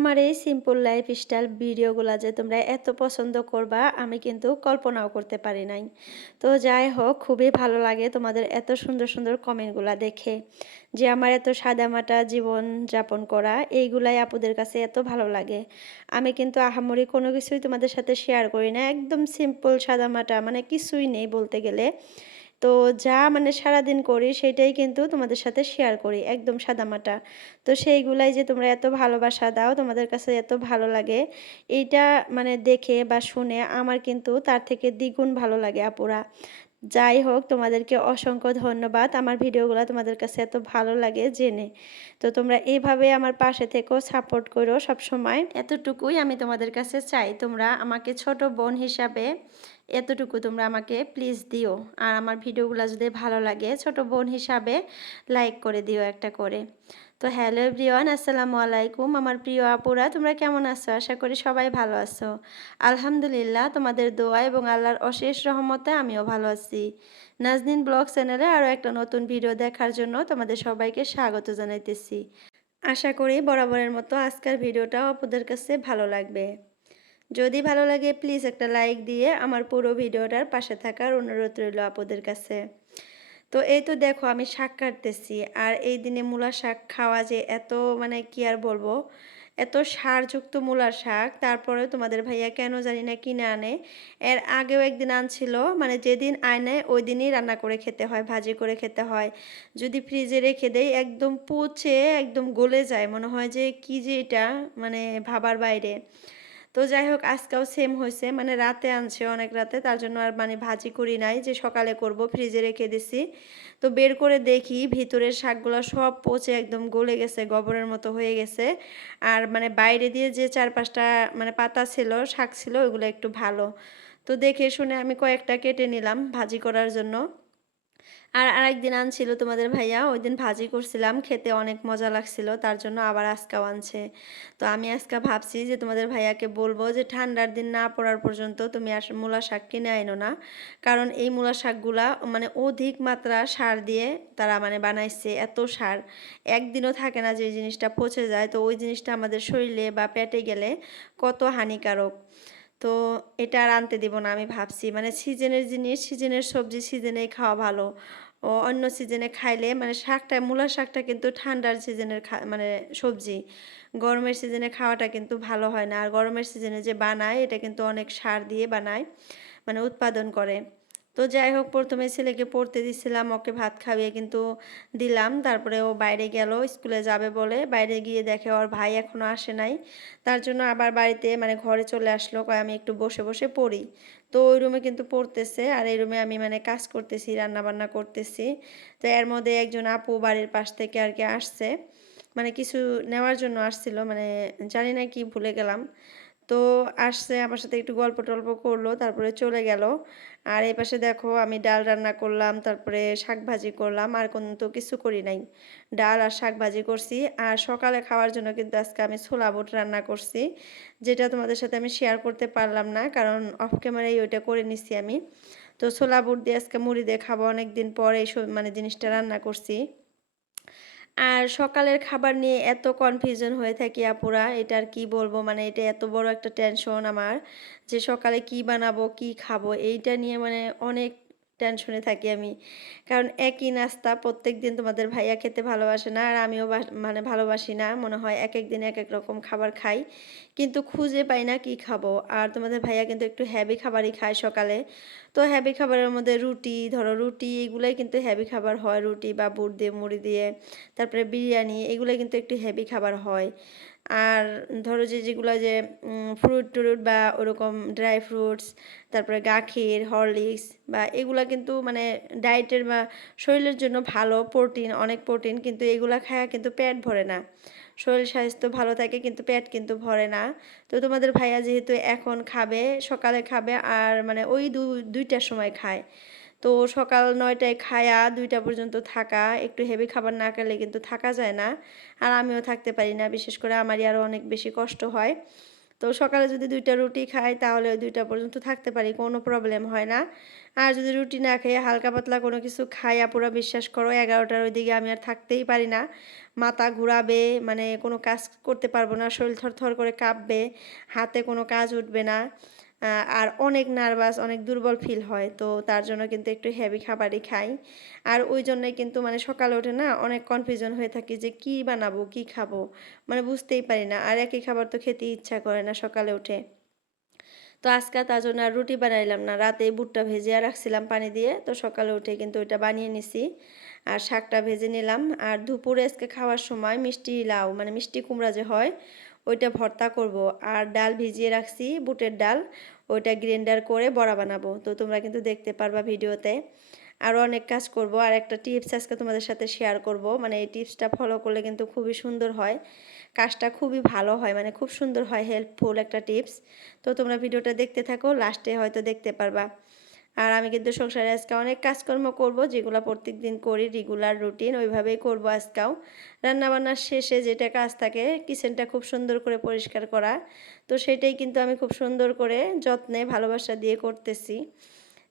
আমার এই simple lifestyle ভিডিওগুলা যে তোমরা এত পছন্দ করবা আমি কিন্তু কল্পনাও করতে পারি নাই। তো যাই হোক, খুবই ভালো লাগে তোমাদের এত সুন্দর সুন্দর কমেন্টগুলা দেখে, যে আমার এত সাদামাটা জীবন যাপন করা এইগুলাই আপুদের কাছে এত ভালো লাগে। আমি কিন্তু আহামরি কোনো কিছুই তোমাদের সাথে শেয়ার করি না, একদম সিম্পল সাদামাটা, মানে কিছুই নেই বলতে গেলে। তো যা মানে সারাদিন করি সেটাই কিন্তু তোমাদের সাথে শেয়ার করি, একদম সাদামাটা। তো সেইগুলাই যে তোমরা এত ভালোবাসা দাও, তোমাদের কাছে এত ভালো লাগে, এইটা মানে দেখে বা শুনে আমার কিন্তু তার থেকে দ্বিগুণ ভালো লাগে আপুরা। যাই হোক, তোমাদেরকে অসংখ্য ধন্যবাদ আমার ভিডিওগুলো তোমাদের কাছে এত ভালো লাগে জেনে। তো তোমরা এইভাবে আমার পাশে থেকেও সাপোর্ট করো সবসময়, এতটুকুই আমি তোমাদের কাছে চাই। তোমরা আমাকে ছোট বোন হিসাবে এতটুকু তোমরা আমাকে প্লিজ দিও। আর আমার ভিডিওগুলো যদি ভালো লাগে ছোট বোন হিসাবে লাইক করে দিও একটা করে। তো হ্যালো এভরিওয়ান, আসসালামু আলাইকুম আমার প্রিয় আপুরা, তোমরা কেমন আছো? আশা করি সবাই ভালো আছো। আলহামদুলিল্লাহ, তোমাদের দোয়া এবং আল্লাহর অশেষ রহমতে আমিও ভালো আছি। নাজনীন ব্লগ চ্যানেলে আরও একটা নতুন ভিডিও দেখার জন্য তোমাদের সবাইকে স্বাগত জানাইতেছি। আশা করি বরাবরের মতো আজকের ভিডিওটাও আপুদের কাছে ভালো লাগবে। যদি ভালো লাগে প্লিজ একটা লাইক দিয়ে আমার পুরো ভিডিওটার পাশে থাকার অনুরোধ রইল আপুদের কাছে। তো এই তো দেখো আমি শাক কাটতেছি, আর এই দিনে মূলা শাক খাওয়া যে এত মানে কি আর বলবো, এত সারযুক্ত মূলার শাক, তারপরেও তোমাদের ভাইয়া কেন জানি না কিনে আনে। এর আগেও একদিন আনছিল, মানে যেদিন আনে ওই দিনই রান্না করে খেতে হয়, ভাজি করে খেতে হয়। যদি ফ্রিজে রেখে দেই একদম পচে একদম গলে যায়, মনে হয় যে কি যে এটা, মানে ভাবার বাইরে। তো যাই হোক, আজকেও সেম হয়েছে, মানে রাতে আনছে অনেক রাতে, তার জন্য আর মানে ভাজি করি নাই, যে সকালে করব ফ্রিজে রেখে দিছি। তো বের করে দেখি ভিতরের শাকগুলো সব পচে একদম গলে গেছে, গোবরের মতো হয়ে গেছে। আর মানে বাইরে দিয়ে যে চার পাঁচটা মানে পাতা ছিল, শাক ছিল, ওইগুলো একটু ভালো। তো দেখে শুনে আমি কয়েকটা কেটে নিলাম ভাজি করার জন্য। আর আরেকদিন আনছিল তোমাদের ভাইয়া, ওই দিন ভাজি করছিলাম, খেতে অনেক মজা লাগছিল, তার জন্য আবার আজকাও আনছে। তো আমি আজকে ভাবছি যে তোমাদের ভাইয়াকে বলবো যে ঠান্ডার দিন না পড়ার পর্যন্ত তুমি মূলা শাক কিনে আইনো না, কারণ এই মূলা শাকগুলা মানে অধিক মাত্রা সার দিয়ে তারা মানে বানাইছে, এত সার একদিনও থাকে না, যে জিনিসটা পচে যায়, তো ওই জিনিসটা আমাদের শরীরে বা পেটে গেলে কত হানিকারক। তো এটা আর আনতে দিব না, আমি ভাবছি মানে সিজনের জিনিস, সিজনের সবজি সিজনেই খাওয়া ভালো। ও অন্য সিজনে খাইলে মানে শাকটা, মূলার শাকটা কিন্তু ঠান্ডার সিজনের মানে সবজি, গরমের সিজনে খাওয়াটা কিন্তু ভালো হয় না। আর গরমের সিজনে যে বানায় এটা কিন্তু অনেক সার দিয়ে বানায়, মানে উৎপাদন করে। তো যাই হোক, প্রথমে ছেলেকে পড়তে দিছিলাম, ওকে ভাত খাইয়ে কিন্তু দিলাম, তারপরে ও বাইরে গেল স্কুলে যাবে বলে, বাইরে গিয়ে দেখে ওর ভাই এখনো আসে নাই, তার জন্য আবার বাড়িতে মানে ঘরে চলে আসলো, কয় আমি একটু বসে বসে পড়ি। তো ওই রুমে কিন্তু পড়তেছে, আর এই রুমে আমি মানে কাজ করতেছি, রান্না বান্না করতেছি। তো এর মধ্যে একজন আপু বাড়ির পাশ থেকে আর কি আসছে, মানে কিছু নেওয়ার জন্য আসছিল, মানে জানি না কি ভুলে গেলাম। তো আসছে, আমার সাথে একটু গল্প টল্প করলো, তারপরে চলে গেল। আর এই পাশে দেখো আমি ডাল রান্না করলাম, তারপরে শাক ভাজি করলাম, আর কিন্তু কিছু করি নাই, ডাল আর শাক ভাজি করছি। আর সকালে খাওয়ার জন্য কিন্তু আজকে আমি ছোলা বুট রান্না করছি, যেটা তোমাদের সাথে আমি শেয়ার করতে পারলাম না, কারণ অফ ক্যামেরায় ওইটা করে নিছি আমি। তো ছোলা বুট দিয়ে আজকে মুড়ি দিয়ে খাবো, অনেক দিন পরে এই মানে জিনিসটা রান্না করছি। আর সকালের খাবার নিয়ে এত কনফিউশন হয়ে থাকি আপুরা, এটা আর কি বলবো, মানে এটা এত বড় একটা টেনশন আমার, যে সকালে কি বানাবো কি খাবো এইটা নিয়ে মানে অনেক টেনশনে থাকি আমি। কারণ একই নাস্তা প্রত্যেক দিন তোমাদের ভাইয়া খেতে ভালোবাসে না, আর আমিও মানে ভালোবাসি না, মনে হয় এক এক দিন এক এক রকম খাবার খাই, কিন্তু খুঁজে পাই না কি খাবো। আর তোমাদের ভাইয়া কিন্তু একটু হেভি খাবারই খায় সকালে। তো হেভি খাবারের মধ্যে রুটি, ধরো রুটি এগুলাই কিন্তু হেভি খাবার হয়, রুটি বা বুট দিয়ে মুড়ি দিয়ে, তারপরে বিরিয়ানি, এগুলো কিন্তু একটু হেভি খাবার হয়। আর ধরো যে যেগুলো যে ফ্রুট ট্রুট বা ওরকম ড্রাই ফ্রুটস, তারপরে গাখির হরলিক্স বা এগুলা কিন্তু মানে ডায়েটের বা শরীরের জন্য ভালো, প্রোটিন, অনেক প্রোটিন, কিন্তু এগুলা খায়া কিন্তু পেট ভরে না। শরীর স্বাস্থ্য ভালো থাকে কিন্তু পেট কিন্তু ভরে না। তো তোমাদের ভাইয়া যেহেতু এখন খাবে, সকালে খাবে, আর মানে ওই দুইটার সময় খায়। তো সকাল ৯টায় খায়া ২টা পর্যন্ত থাকা, একটু হেভি খাবার না খেলে কিন্তু থাকা যায় না। আর আমিও থাকতে পারি না, বিশেষ করে আমারই আরও অনেক বেশি কষ্ট হয়। তো সকালে যদি 2টা রুটি খাই তাহলে ওই 2টা পর্যন্ত থাকতে পারি, কোনো প্রবলেম হয় না। আর যদি রুটি না খেয়ে হালকা পাতলা কোনো কিছু খাই আপুরা, বিশ্বাস করো 11টার ওইদিকে আমি আর থাকতেই পারি না। মাথা ঘুরাবে, মানে কোনো কাজ করতে পারবো না, শরীর থরথর করে কাঁপবে, হাতে কোনো কাজ উঠবে না। আর অনেক নার্ভাস, অনেক দুর্বল ফিল হয়। তো তার জন্য কিন্তু একটু হেভি খাবারই খাই। আর ওই জন্যই কিন্তু মানে সকালে উঠে না অনেক কনফিউশন হয়ে থাকি যে কি বানাবো, কি খাবো, মানে বুঝতেই পারি না। আর একই খাবার তো খেতে ইচ্ছা করে না সকালে উঠে। তো আজকে তার জন্য আর রুটি বানাইলাম না, রাতে বুটটা ভেজে রাখছিলাম পানি দিয়ে, তো সকালে উঠে কিন্তু ওইটা বানিয়ে নিছি। আর শাকটা ভেজে নিলাম। আর দুপুরে আজকে খাওয়ার সময় মিষ্টি লাউ, মানে মিষ্টি কুমড়া যে হয় ওইটা ভর্তা করব। আর ডাল ভিজিয়ে রাখছি, বুটের ডাল, ওইটা গ্রাইন্ডার করে বড়া বানাবো। তো তোমরা কিন্তু দেখতে পারবা ভিডিওতে। আরও অনেক কাজ করব। আর একটা টিপস আজকে তোমাদের সাথে শেয়ার করব, মানে এই টিপসটা ফলো করলে কিন্তু খুবই সুন্দর হয়, কাজটা খুবই ভালো হয়, মানে খুব সুন্দর হয়, হেল্পফুল একটা টিপস। তো তোমরা ভিডিওটা দেখতে থাকো, লাস্টে হয়তো দেখতে পারবা। আর আমি কিন্তু সংসারে আজকে অনেক কাজকর্ম করব, যেগুলো প্রত্যেক দিন করি, রেগুলার রুটিন ওইভাবেই করব আজকেও। রান্নাবান্নার শেষে যেটা কাজ থাকে কিচেনটা খুব সুন্দর করে পরিষ্কার করা, তো সেটাই কিন্তু আমি খুব সুন্দর করে যত্নে ভালোবাসা দিয়ে করতেছি।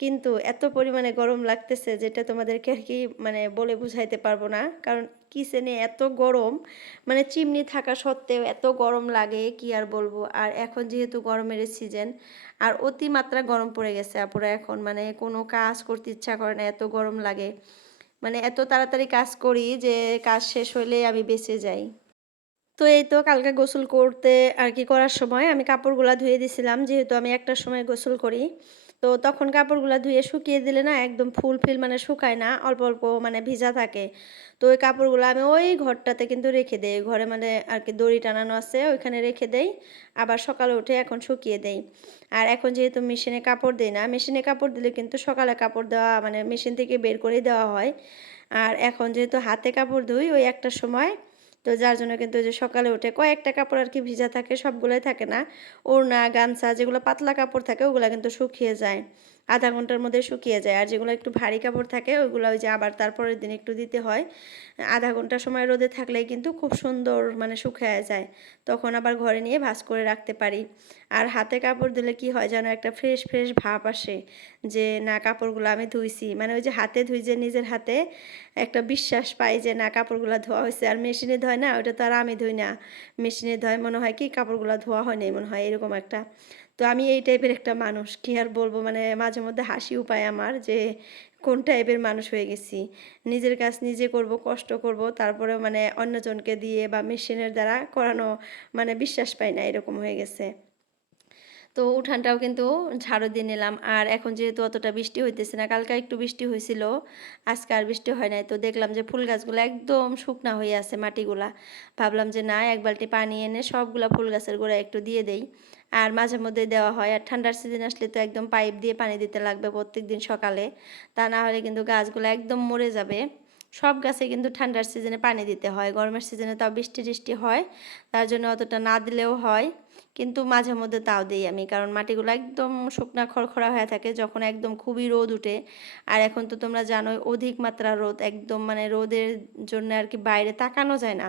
কিন্তু এত পরিমাণে গরম লাগতেছে যেটা তোমাদেরকে আর কি মানে বলে বুঝাইতে পারবো না। কারণ কিচেনে এত গরম, মানে চিমনি থাকা সত্ত্বেও এত গরম লাগে কি আর বলবো। আর এখন যেহেতু গরমের সিজন, আর অতিমাত্রা গরম পড়ে গেছে আপুরা, এখন মানে কোনো কাজ করতে ইচ্ছা করে না, এত গরম লাগে। মানে এত তাড়াতাড়ি কাজ করি যে কাজ শেষ হইলে আমি বেঁচে যাই। তো এই তো কালকে গোসল করতে আর কি করার সময় আমি কাপড়গুলা ধুয়ে দিছিলাম, যেহেতু আমি একটার সময় গোসল করি। তো তখন কাপড়গুলা ধুয়ে শুকিয়ে দিলে না একদম ফুলফিল মানে শুকায় না, অল্প অল্প মানে ভিজা থাকে। তো ওই কাপড়গুলো আমি ওই ঘরটাতে কিন্তু রেখে দেই, ঘরে মানে আর কি দড়ি টানানো আছে ওইখানে রেখে দেই। আবার সকালে উঠে এখন শুকিয়ে দেই। আর এখন যেহেতু মেশিনে কাপড় দিই না, মেশিনে কাপড় দিলে কিন্তু সকালে কাপড় দেওয়া মানে মেশিন থেকে বের করে দেওয়া হয়। আর এখন যেহেতু হাতে কাপড় ধুই ওই একটার সময়, তো যার জন্য কিন্তু যে সকালে উঠে কয়েকটা কাপড় আর কি ভিজা থাকে, সবগুলোই থাকে না। ওড়না গামছা যেগুলো পাতলা কাপড় থাকে ওগুলো কিন্তু শুকিয়ে যায়, আধা ঘন্টার মধ্যে শুকিয়ে যায়। আর যেগুলো একটু ভারী কাপড় থাকে ওইগুলো ওই যে আবার তারপরের দিন একটু দিতে হয়। আধা ঘন্টা সময় রোদে থাকলেই কিন্তু খুব সুন্দর মানে শুকিয়ে যায়, তখন আবার ঘরে নিয়ে ভাঁজ করে রাখতে পারি। আর হাতে কাপড় দিলে কি হয় যেন একটা ফ্রেশ ফ্রেশ ভাব আসে, যে না কাপড়গুলো আমি ধুইছি, মানে ওই যে হাতে ধুই যে নিজের হাতে একটা বিশ্বাস পাই যে না কাপড়গুলো ধোয়া হয়েছে। আর মেশিনে ধোয় না, ওটা তো আর আমি ধুই না, মেশিনে ধোয় মনে হয় কি কাপড়গুলো ধোয়া হয় নাই মনে হয়, এরকম একটা। তো আমি এই টাইপের একটা মানুষ, কি আর বলবো, মানে মাঝে মধ্যে হাসিও পায় আমার যে কোন টাইপের মানুষ হয়ে গেছি। নিজের কাজ নিজে করব, কষ্ট করব, তারপরে মানে অন্যজনকে দিয়ে বা মেশিনের দ্বারা করানো মানে বিশ্বাস পাই না, এরকম হয়ে গেছে। তো উঠানটাও কিন্তু ঝাড়ু দিয়ে নিলাম। আর এখন যেহেতু অতটা বৃষ্টি হইতেছে না, কালকে একটু বৃষ্টি হয়েছিল, আজকে আর বৃষ্টি হয় নাই। তো দেখলাম যে ফুল গাছগুলো একদম শুকনা হয়ে আছে মাটিগুলা, ভাবলাম যে না এক বালতি পানি এনে সবগুলা ফুল গাছের গোড়ায় একটু দিয়ে দেই। আর মাঝে মধ্যে দেওয়া হয়। আর ঠান্ডার সিজন আসলে তো একদম পাইপ দিয়ে পানি দিতে লাগবে প্রত্যেক দিন সকালে, তা না হলে কিন্তু গাছগুলো একদম মরে যাবে। সব গাছে কিন্তু ঠান্ডার সিজনে পানি দিতে হয়, গরমের সিজনে তাও বৃষ্টি টিষ্টি হয়, তার জন্য অতটা না দিলেও হয়। কিন্তু মাঝে মধ্যে তাও দিই আমি, কারণ মাটিগুলো একদম শুকনা খড়খড়া হয়ে থাকে যখন একদম খুবই রোদ উঠে। আর এখন তো তোমরা জানোই অধিক মাত্রা রোদ, একদম মানে রোদের জন্য আর কি বাইরে তাকানো যায় না,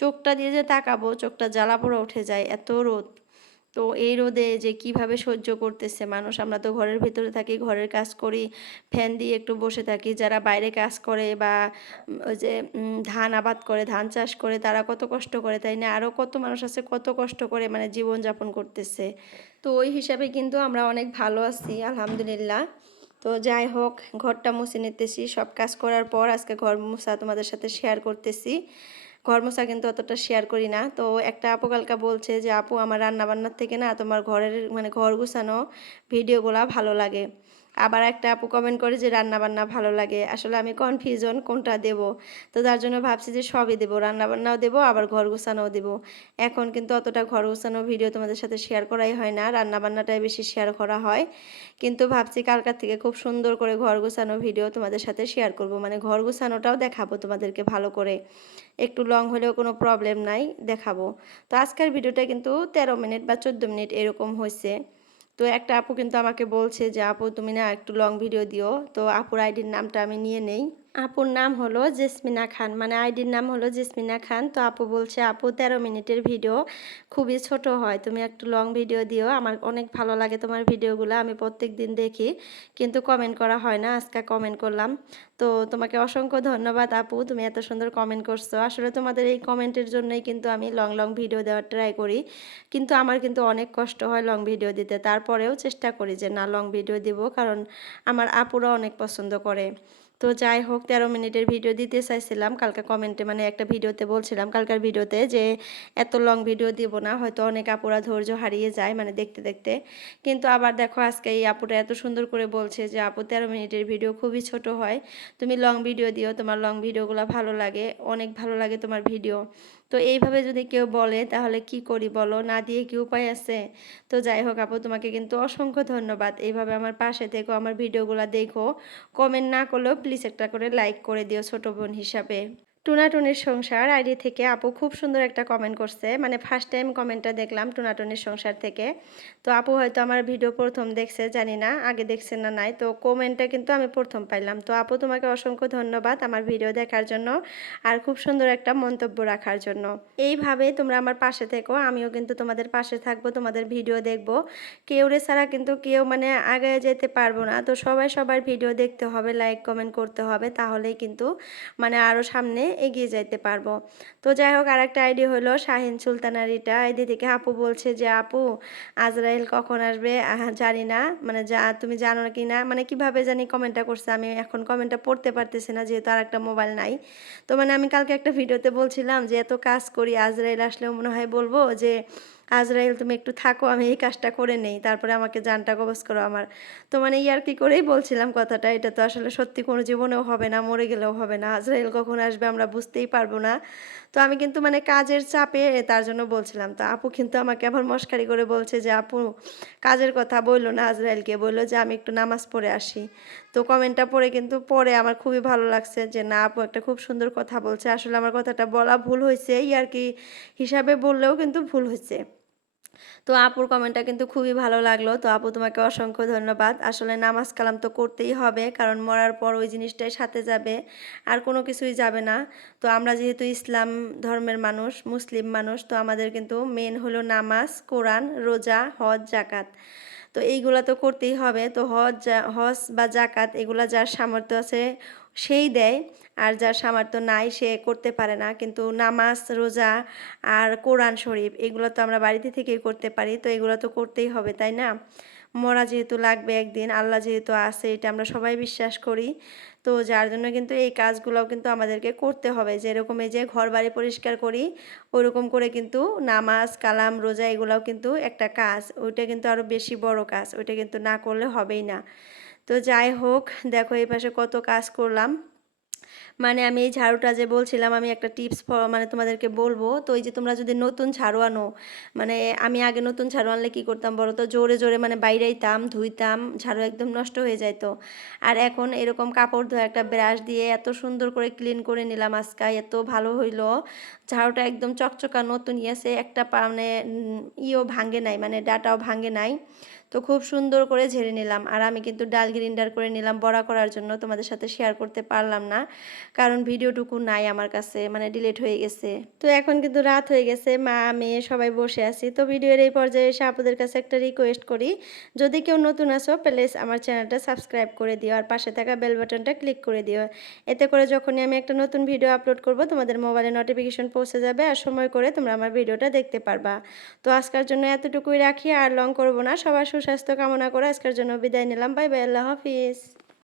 চোখটা দিয়ে যে তাকাবো চোখটা জ্বালা পোড়া উঠে যায়, এত রোদ। তো এই রোদে যে কিভাবে সহ্য করতেছে মানুষ, আমরা তো ঘরের ভিতরে থাকি, ঘরের কাজ করি, ফ্যান দিয়ে একটু বসে থাকি। যারা বাইরে কাজ করে বা ওই যে ধান আবাদ করে, ধান চাষ করে, তারা কত কষ্ট করে, তাই না? আরও কত মানুষ আছে কত কষ্ট করে মানে জীবনযাপন করতেছে। তো ওই হিসাবে কিন্তু আমরা অনেক ভালো আছি আলহামদুলিল্লাহ। তো যাই হোক, ঘরটা মুছে নিতেছি সব কাজ করার পর, আজকে ঘর মোছা তোমাদের সাথে শেয়ার করতেছি। ঘর মোছা কিন্তু অতটা শেয়ার করি না। তো একটা আপু কালকা বলছে যে আপু আমার রান্না বান্নার থেকে না তোমার ঘরের মানে ঘর গুছানো ভিডিওগুলা ভালো লাগে। আবার একটা আপু কমেন্ট করে যে রান্না বান্না ভালো লাগে। আসলে আমি কনফিউশন কোনটা দেব। তো তার জন্য ভাবছি যে সবই দেবো, রান্না বান্নাও দেবো আবার ঘর গুছানোও দেবো। এখন কিন্তু অতটা ঘর গুছানো ভিডিও তোমাদের সাথে শেয়ার করাই হয় না, রান্না বান্নাটাই বেশি শেয়ার করা হয়। কিন্তু ভাবছি কালকার থেকে খুব সুন্দর করে ঘর গুছানো ভিডিও তোমাদের সাথে শেয়ার করব, মানে ঘর গুছানোটাও দেখাবো তোমাদেরকে ভালো করে। একটু লং হলেও কোনো প্রবলেম নাই, দেখাবো। তো আজকের ভিডিওটা কিন্তু 13 মিনিট বা 14 মিনিট এরকম হয়েছে। তো একটা আপু কিন্তু আমাকে বলছে যে আপু তুমি না একটু লং ভিডিও দিও, তো আপুর আইডির নামটা আমি নিয়ে নেই। আপুর নাম হলো জেসমিনা খান, মানে আইডির নাম হলো জেসমিনা খান। তো আপু বলছে, আপু 13 মিনিটের ভিডিও খুবই ছোট হয়, তুমি একটু লং ভিডিও দিও, আমার অনেক ভালো লাগে তোমার ভিডিওগুলো, আমি প্রত্যেক দিন দেখি কিন্তু কমেন্ট করা হয় না, আজকে কমেন্ট করলাম। তো তোমাকে অসংখ্য ধন্যবাদ আপু, তুমি এত সুন্দর কমেন্ট করছো। আসলে তোমাদের এই কমেন্টের জন্যই কিন্তু আমি লং লং ভিডিও দেওয়ার ট্রাই করি, কিন্তু আমার কিন্তু অনেক কষ্ট হয় লং ভিডিও দিতে, তারপরেও চেষ্টা করি যে না লং ভিডিও দিব, কারণ আমার আপুরা অনেক পছন্দ করে। তো যাই হোক, 13 মিনিটের ভিডিও দিতে চাইছিলাম কালকে কমেন্টে, মানে একটা ভিডিওতে বলছিলাম কালকের ভিডিওতে যে এত লং ভিডিও দিব না, হয়তো অনেক আপুরা ধৈর্য হারিয়ে যায় মানে দেখতে দেখতে। কিন্তু আবার দেখো আজকে এই আপুটা এত সুন্দর করে বলছে যে আপু 13 মিনিটের ভিডিও খুবই ছোট হয়, তুমি লং ভিডিও দিও, তোমার লং ভিডিওগুলো ভালো লাগে, অনেক ভালো লাগে তোমার ভিডিও। তো এইভাবে যদি কেউ বলে তাহলে কি করি বলো, না দিয়ে কি উপায় আছে? তো যাই হোক আপু, তোমাকে কিন্তু অসংখ্য ধন্যবাদ, এইভাবে আমার পাশে থেকো, আমার ভিডিওগুলো দেখো, কমেন্ট না করলেও প্লিজ একটা করে লাইক করে দিও ছোট বোন হিসাবে। টুনাটুনির সংসার আইডি থেকে আপু খুব সুন্দর একটা কমেন্ট করছে, মানে ফার্স্ট টাইম কমেন্টটা দেখলাম টুনাটুনির সংসার থেকে। তো আপু হয়তো আমার ভিডিও প্রথম দেখছে, জানি না আগে দেখছে না নাই, তো কমেন্টটা কিন্তু আমি প্রথম পাইলাম। তো আপু তোমাকে অসংখ্য ধন্যবাদ আমার ভিডিও দেখার জন্য আর খুব সুন্দর একটা মন্তব্য রাখার জন্য। এইভাবে তোমরা আমার পাশে থেকো, আমিও কিন্তু তোমাদের পাশে থাকবো, তোমাদের ভিডিও দেখবো। কেউরে ছাড়া কিন্তু কেউ মানে আগে যেতে পারবো না, তো সবাই সবার ভিডিও দেখতে হবে, লাইক কমেন্ট করতে হবে, তাহলেই কিন্তু মানে আরও সামনে এগিয়ে যাইতে পারবো। তো যাই হোক, আরেকটা আইডি হলো শাহিন সুলতানা রিটা, আইডি থেকে আপু বলছে যে আপু আজরাইল কখন আসবে জানি না, মানে তুমি জানো কি না, মানে কিভাবে জানি কমেন্টটা করছে, আমি এখন কমেন্টটা পড়তে পারতেছি না যেহেতু আর একটা মোবাইল নাই। তো মানে আমি কালকে একটা ভিডিওতে বলছিলাম যে এত কাজ করি, আজরাইল আসলেও মনে হয় বলবো যে আজরাইল তুমি একটু থাকো, আমি এই কাজটা করে নেই, তারপরে আমাকে জানটা কবজ করো আমার। তো মানে ইয়ার্কি করেই বলছিলাম কথাটা, এটা তো আসলে সত্যি কোনো জীবনেও হবে না, মরে গেলেও হবে না, আজরাইল কখন আসবে আমরা বুঝতেই পারবো না। তো আমি কিন্তু মানে কাজের চাপে তার জন্য বলছিলাম। তো আপু কিন্তু আমাকে আবার মশকারি করে বলছে যে আপু কাজের কথা বললো না, আজরাইলকে বললো যে আমি একটু নামাজ পড়ে আসি। তো কমেন্টটা পড়ে কিন্তু পরে আমার খুবই ভালো লাগছে যে না আপু একটা খুব সুন্দর কথা বলছে, আসলে আমার কথাটা বলা ভুল হয়েছে, ইয়ার্কি হিসাবে বললেও কিন্তু ভুল হয়েছে। তো আপুর কমেন্টটা কিন্তু খুবই ভালো লাগলো। তো আপু তোমাকে অসংখ্য ধন্যবাদ। আসলে নামাজ কালাম তো করতেই হবে, কারণ মরার পর ওই জিনিসটাই সাথে যাবে, আর কোনো কিছুই যাবে না। তো আমরা যেহেতু ইসলাম ধর্মের মানুষ, মুসলিম মানুষ, তো আমাদের কিন্তু মেন হলো নামাজ, কোরআন, রোজা, হজ, জাকাত। তো এইগুলা তো করতেই হবে। তো হজ বা জাকাত এগুলা যার সামর্থ্য আছে সেই দেয়, আর যার সামর্থ্য নাই সে করতে পারে না। কিন্তু নামাজ, রোজা আর কোরআন শরীফ এগুলো তো আমরা বাড়িতে থেকেই করতে পারি, তো এগুলো তো করতেই হবে, তাই না? মরা যেহেতু লাগবে একদিন, আল্লাহ যেহেতু আছে, এটা আমরা সবাই বিশ্বাস করি। তো যার জন্য কিন্তু এই কাজগুলোও কিন্তু আমাদেরকে করতে হবে, যেরকম এই যে ঘর বাড়ি পরিষ্কার করি ওইরকম করে কিন্তু নামাজ, কালাম, রোজা এগুলোও কিন্তু একটা কাজ, ওইটা কিন্তু আরও বেশি বড় কাজ, ওইটা কিন্তু না করলে হবেই না। তো যাই হোক, দেখো এই পাশে কত কাজ করলাম। মানে আমি এই ঝাড়ুটা যে বলছিলাম, আমি একটা টিপস মানে তোমাদেরকে বলবো। তো এই যে তোমরা যদি নতুন ঝাড়ু আনো, মানে আমি আগে নতুন ঝাড়ু আনলে কী করতাম বলো তো, জোরে জোরে মানে বাইরাইতাম, ধুইতাম, ঝাড়ু একদম নষ্ট হয়ে যেত। আর এখন এরকম কাপড় ধোয়া একটা ব্রাশ দিয়ে এত সুন্দর করে ক্লিন করে নিলাম আজকে, এত ভালো হইলো, ঝাড়ুটা একদম চকচকা নতুন আছে, একটা মানে ইও ভাঙে নাই, মানে ডাটাও ভাঙে নাই। তো খুব সুন্দর করে ঝেড়ে নিলাম। আর আমি কিন্তু ডাল গ্রিন্ডার করে নিলাম বড়া করার জন্য, তোমাদের সাথে শেয়ার করতে পারলাম না কারণ ভিডিওটুকু নাই আমার কাছে, মানে ডিলিট হয়ে গেছে। তো এখন কিন্তু রাত হয়ে গেছে, মা মেয়ে সবাই বসে আছি। তো ভিডিওর এই পর্যায়ে এসে আপনাদের কাছে একটা রিকোয়েস্ট করি, যদি কেউ নতুন আসো প্লিজ আমার চ্যানেলটা সাবস্ক্রাইব করে দিও আর পাশে থাকা বেল বাটনটা ক্লিক করে দিও। এতে করে যখনই আমি একটা নতুন ভিডিও আপলোড করব তোমাদের মোবাইলে নোটিফিকেশন পৌঁছে যাবে আর সময় করে তোমরা আমার ভিডিওটা দেখতে পারবা। তো আজকের জন্য এতটুকুই রাখি, আর লং করব না। সবার সুস্বাস্থ্য কামনা করে আজকের জন্য বিদায় নিলাম। বাই বাই, আল্লাহ হাফিজ।